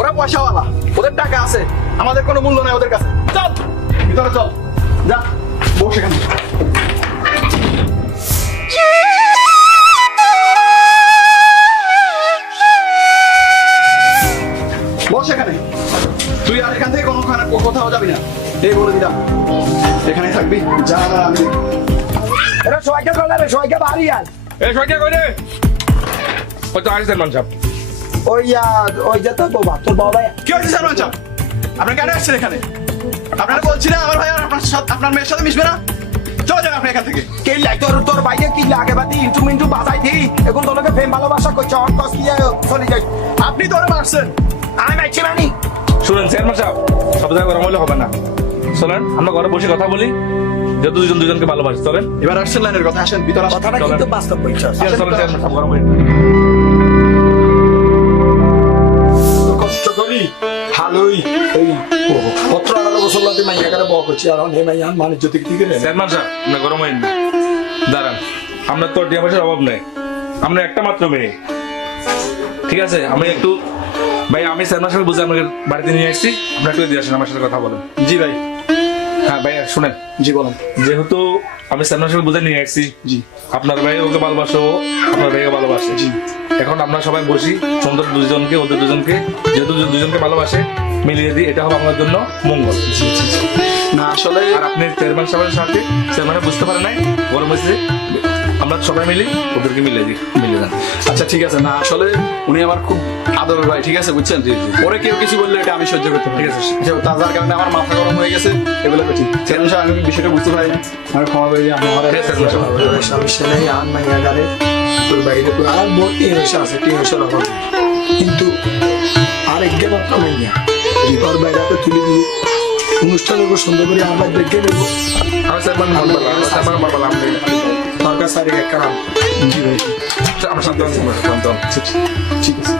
ওরা পয়সাওয়ালা, ওদের টাকা আছে, আমাদের কোনো মূল্য নাই ওদের কাছে। চল ভিতরে চল, যা বস এখানে। বস এখানে। তুই আর এখান থেকে কোথাও যাবি না, এই বলে দিলাম। এখানে থাকবি, যা আমি এরা সবাইকে করলে সবাইকে বাড়ি আয়। এই সবাইকে কই রে? ওই তো আসছেন মান সাহেব। ওই যে তোর বাবা, তোর বাবা। কি হয়েছে স্যার বাচ্চা? আপনি কেন আসছেন এখানে? আপনারা বলছি না আমার ভাই আর আপনার মেয়ের সাথে মিশবে না? চলে যান আপনি এখান থেকে। কে লাই তোর ভাইকে কি লাগে বাদি ইন্টু মিন্টু বাজাই দি এখন তোকে প্রেম ভালোবাসা করছে অন কস কি চলে যাই। আপনি তো ওরা মারছেন। আমি মাইছি মানি। শুনেন চেয়ারম্যান সাহেব, সব জায়গায় গরম হলে হবে না। চলেন আমরা ঘরে বসে কথা বলি, যেহেতু দুজন দুজনকে ভালোবাসি। চলেন এবার আসছেন লাইনের কথা, আসেন ভিতরে আসেন। কথাটা কিন্তু বাস্তব বলছো। চলেন চেয়ারম্যান সাহেব, গরম হয়ে কষ্ট করি ভালোই এই পত্র আলাদা বসলাতে মাইয়া করে বক করছি আর হে মাইয়া মানুষ জ্যোতি কি করে চেয়ারম্যান সাহেব না গরম হয়ে দাঁড়ান। আমরা তো টিয়া পয়সার অভাব নেই, আমরা একটা মাত্র মেয়ে, ঠিক আছে? আমি একটু ভাই, আমি চেয়ারম্যান সাহেব বুঝে আপনাকে বাড়িতে নিয়ে আসছি, আপনার একটু দিয়ে আসেন, আমার সাথে কথা বলেন। জি ভাই। হ্যাঁ ভাই শুনেন, জি বলেন। যেহেতু আমি চেয়ারম্যান সাহেব বুঝে নিয়ে আসছি, জি আপনার ভাই ওকে ভালোবাসো, আপনার ভাইকে ভালোবাসে। জি। এখন আমরা সবাই বসি, সুন্দর দুজনকে, ওদের দুজনকে, যেহেতু দুজনকে ভালোবাসে, মিলিয়ে দিই, এটা হবে আমার জন্য মঙ্গল। না আসলে আর আপনি চেয়ারম্যান সাহেবের সাথে চেয়ারম্যান বুঝতে পারেন নাই, গরম হয়েছে, আমরা সবাই মিলি ওদেরকে মিলিয়ে দিই, মিলিয়ে দেন। আচ্ছা ঠিক আছে। না আসলে উনি আমার খুব আদরের ভাই, ঠিক আছে বুঝছেন? ওরে কেউ কিছু বললে এটা আমি সহ্য করতে পারি, ঠিক আছে। তার কারণে আমার মাথা গরম হয়ে গেছে, এগুলো ঠিক। চেয়ারম্যান সাহেব আমি বিষয়টা বুঝতে পারি না, আমি ক্ষমা করে দিই। আমার সমস্যা নেই আর মাইয়া গারে তোর বাইরে তো আর মোট টিএসা আছে, টিএসা অভাব কিন্তু আর একগে মাত্র মাইয়া তোর বাইরে তুলে দিয়ে অনুষ্ঠান করবো সুন্দর করে আমরা দেখে নেবো। আমার চেয়ারম্যান বললাম তোর কাছে আর এক কারণ আমার শান্ত ঠিক আছে।